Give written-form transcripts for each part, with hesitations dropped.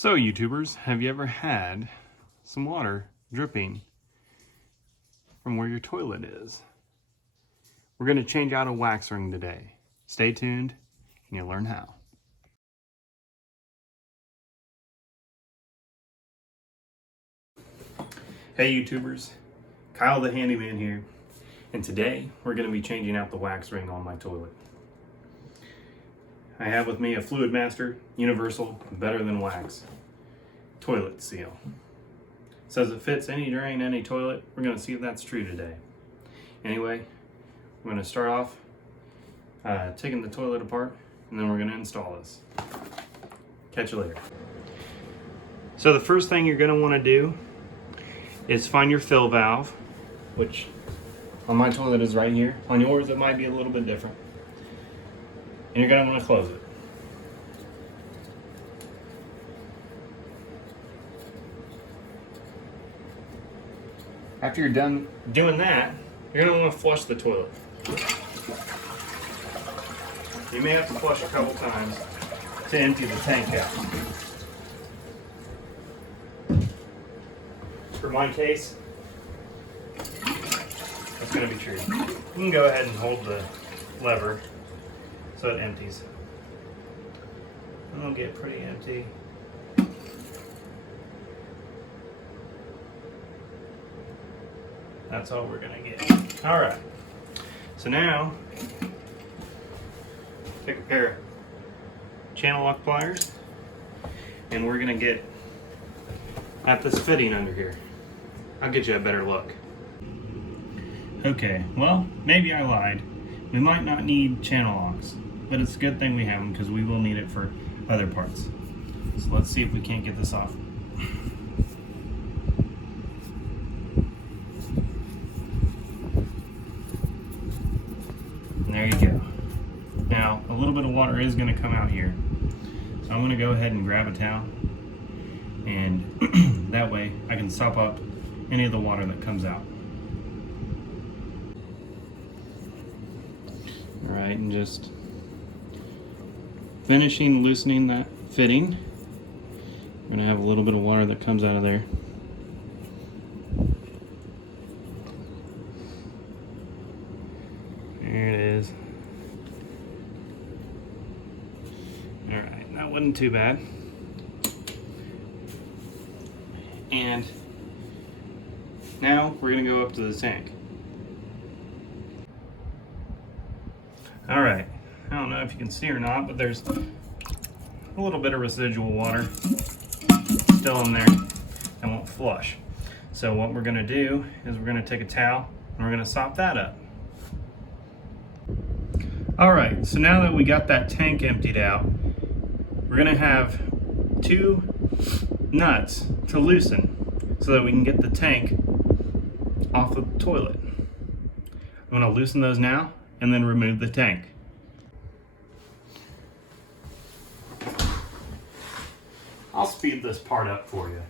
So YouTubers, have you ever had some water dripping from where your toilet is? We're going to change out a wax ring today. Stay tuned and you'll learn how. Hey YouTubers, Kyle the handyman here, and today we're going to be changing out the wax ring on my toilet. I have with me a Fluidmaster Universal Better Than Wax toilet seal. It says it fits any drain, any toilet. We're going to see if that's true today. Anyway, I'm going to start off taking the toilet apart, and then we're going to install this. Catch you later. So the first thing you're going to want to do is find your fill valve, which on my toilet is right here. On yours it might be a little bit different. And you're going to want to close it. After you're done doing that, you're going to want to flush the toilet. You may have to flush a couple times to empty the tank out. For my case, that's going to be true. You can go ahead and hold the lever so it empties. It'll get pretty empty. That's all we're gonna get. All right. So now, take a pair of channel lock pliers, and we're gonna get at this fitting under here. I'll get you a better look. Okay, well, maybe I lied. We might not need channel locks, but it's a good thing we have them because we will need it for other parts. So let's see if we can't get this off. And there you go. Now, a little bit of water is going to come out here. So I'm going to go ahead and grab a towel, and that way I can sop up any of the water that comes out. All right, and just finishing loosening that fitting. I'm going to have a little bit of water that comes out of there. There it is. All right, that wasn't too bad. And now we're going to go up to the tank. All right, I don't know if you can see or not, but there's a little bit of residual water still in there and won't flush. So what we're gonna do is we're gonna take a towel and we're gonna sop that up. All right, so now that we got that tank emptied out, we're gonna have two nuts to loosen so that we can get the tank off of the toilet. I'm gonna loosen those now and then remove the tank. I'll speed this part up for you.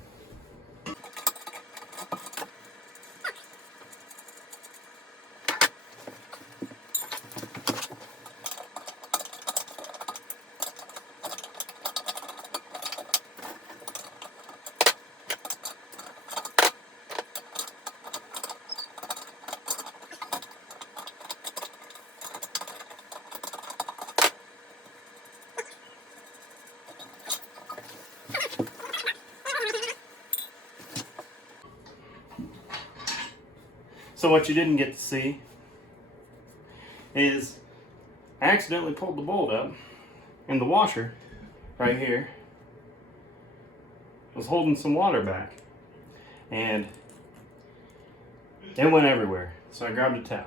So what you didn't get to see is I accidentally pulled the bolt up, and the washer right here was holding some water back, and it went everywhere. So I grabbed a towel.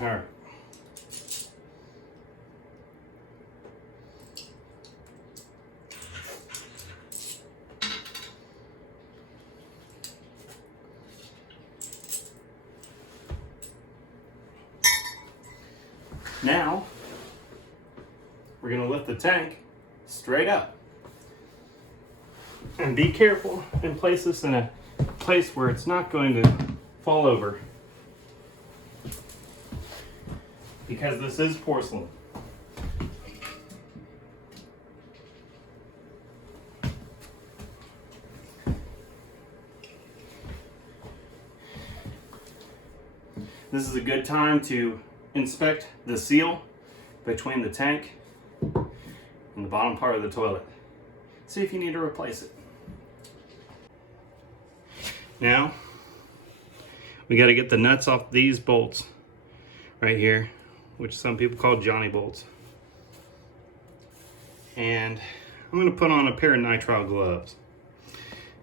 All right. Now, we're going to lift the tank straight up. And be careful and place this in a place where it's not going to fall over. because this is porcelain. This is a good time to inspect the seal between the tank and the bottom part of the toilet. See if you need to replace it. Now, we got to get the nuts off these bolts right here, which some people call Johnny bolts. And I'm going to put on a pair of nitrile gloves.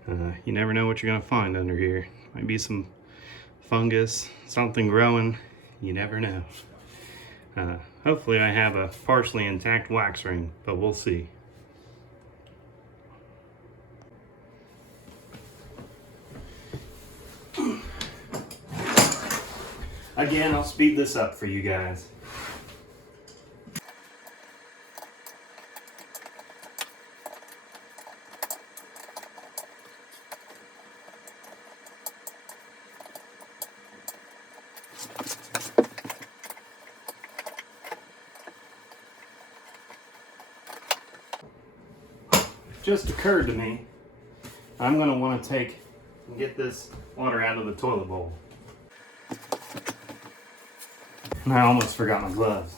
You never know what you're going to find under here. Might be some fungus, something growing, you never know. Hopefully I have a partially intact wax ring, but we'll see. Again, I'll speed this up for you guys. Just occurred to me, I'm going to want to take and get this water out of the toilet bowl. And I almost forgot my gloves.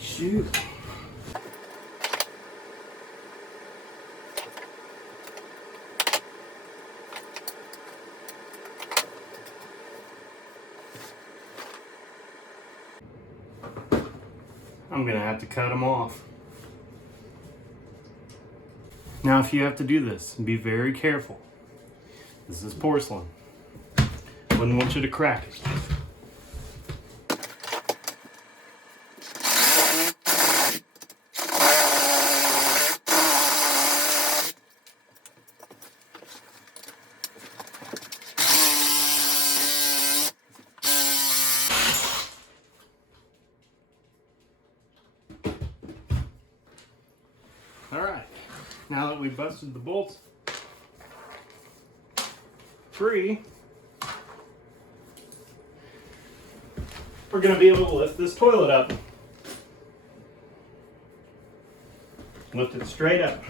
Shoot. I'm gonna have to cut them off. Now, if you have to do this, be very careful. This is porcelain. Wouldn't want you to crack it. Alright, now that we've busted the bolts free, we're going to be able to lift this toilet up. Lift it straight up.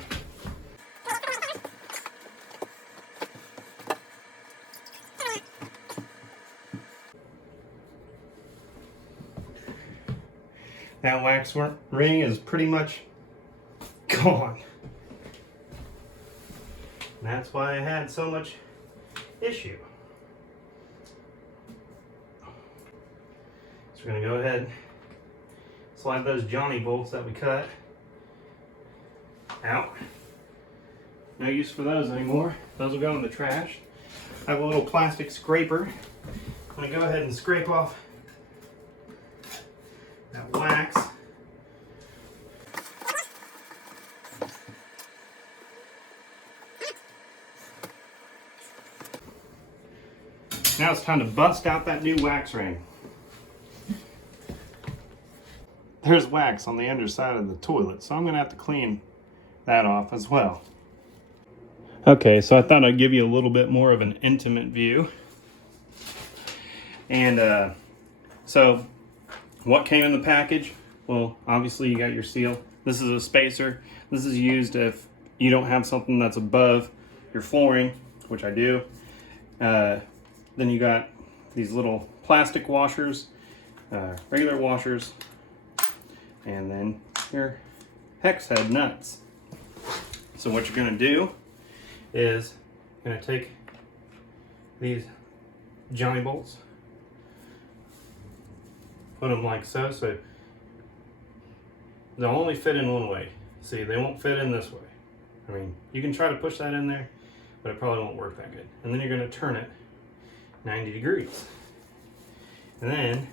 That wax ring is pretty much gone. And that's why I had so much issue. So we're going to go ahead and slide those Johnny bolts that we cut out. No use for those anymore. Those will go in the trash. I have a little plastic scraper. I'm going to go ahead and scrape off that wax. Now it's time to bust out that new wax ring. There's wax on the underside of the toilet, so I'm going to have to clean that off as well. Okay, so I thought I'd give you a little bit more of an intimate view. And so what came in the package? Well, obviously you got your seal. This is a spacer. This is used if you don't have something that's above your flooring, which I do. Then you got these little plastic washers, regular washers, and then your hex head nuts. So what you're going to do is you're going to take these Johnny bolts, put them like so, so they'll only fit in one way. See, they won't fit in this way. I mean, you can try to push that in there, but it probably won't work that good. And then you're going to turn it 90 degrees. And then,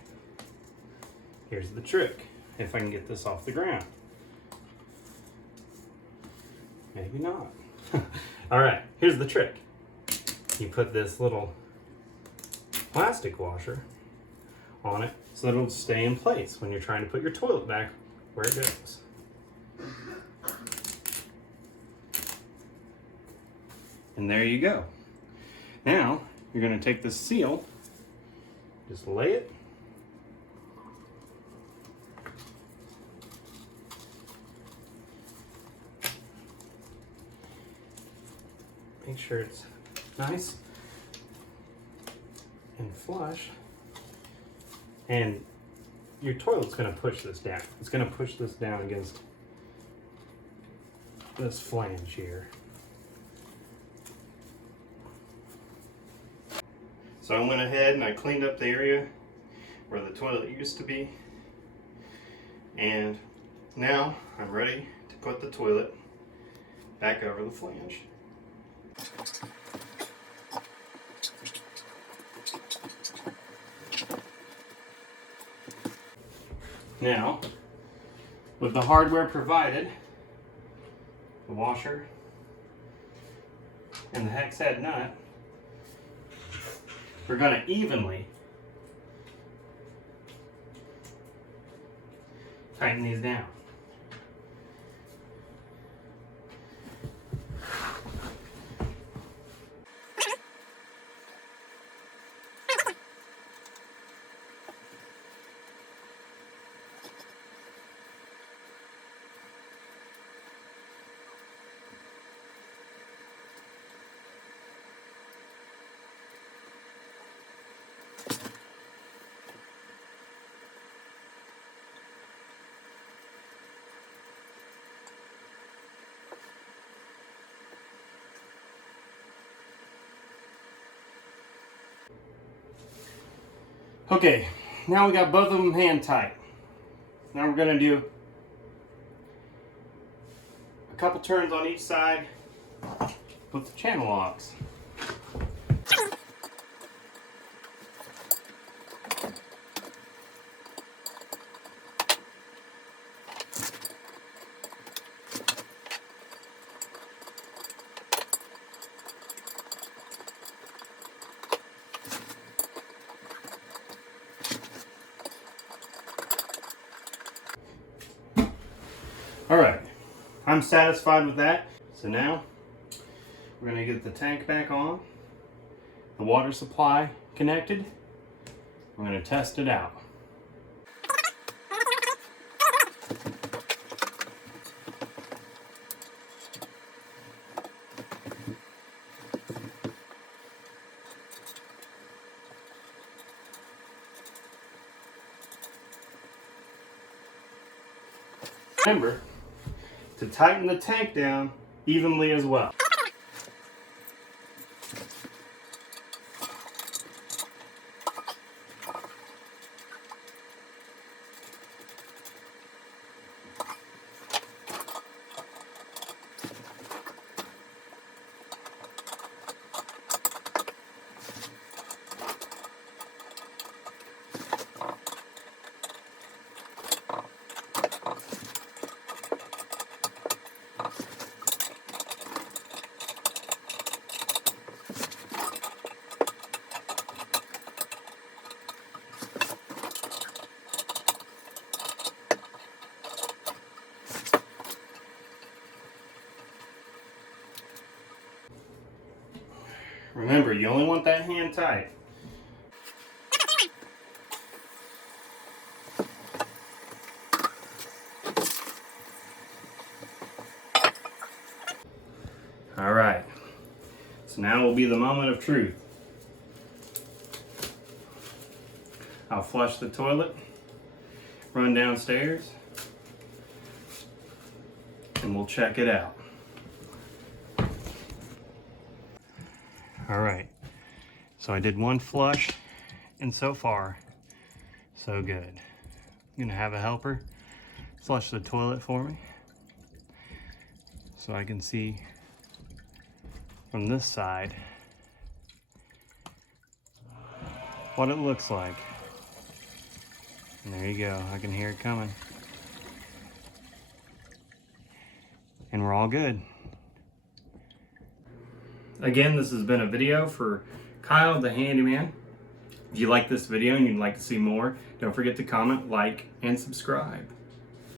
here's the trick, if I can get this off the ground. Maybe not. All right, here's the trick. You put this little plastic washer on it so that it'll stay in place when you're trying to put your toilet back where it goes. And there you go. Now, you're going to take this seal, just lay it make sure it's nice and flush. And your toilet's going to push this down. It's going to push this down against this flange here. So I went ahead and I cleaned up the area where the toilet used to be. And now I'm ready to put the toilet back over the flange. Now, with the hardware provided, the washer and the hex head nut, we're going to evenly tighten these down. Okay, now we got both of them hand tight. Now we're going to do a couple turns on each side with the channel locks. All right, I'm satisfied with that. So now we're going to get the tank back on, the water supply connected. We're going to test it out. Remember to tighten the tank down evenly as well. Remember, you only want that hand tight. All right, so now will be the moment of truth. I'll flush the toilet, run downstairs, and we'll check it out. All right, so I did one flush, and so far, so good. I'm gonna have a helper flush the toilet for me. so I can see from this side what it looks like. And there you go, I can hear it coming. And we're all good. Again, this has been a video for Kyle the Handyman. If you like this video and you'd like to see more, don't forget to comment, like, and subscribe.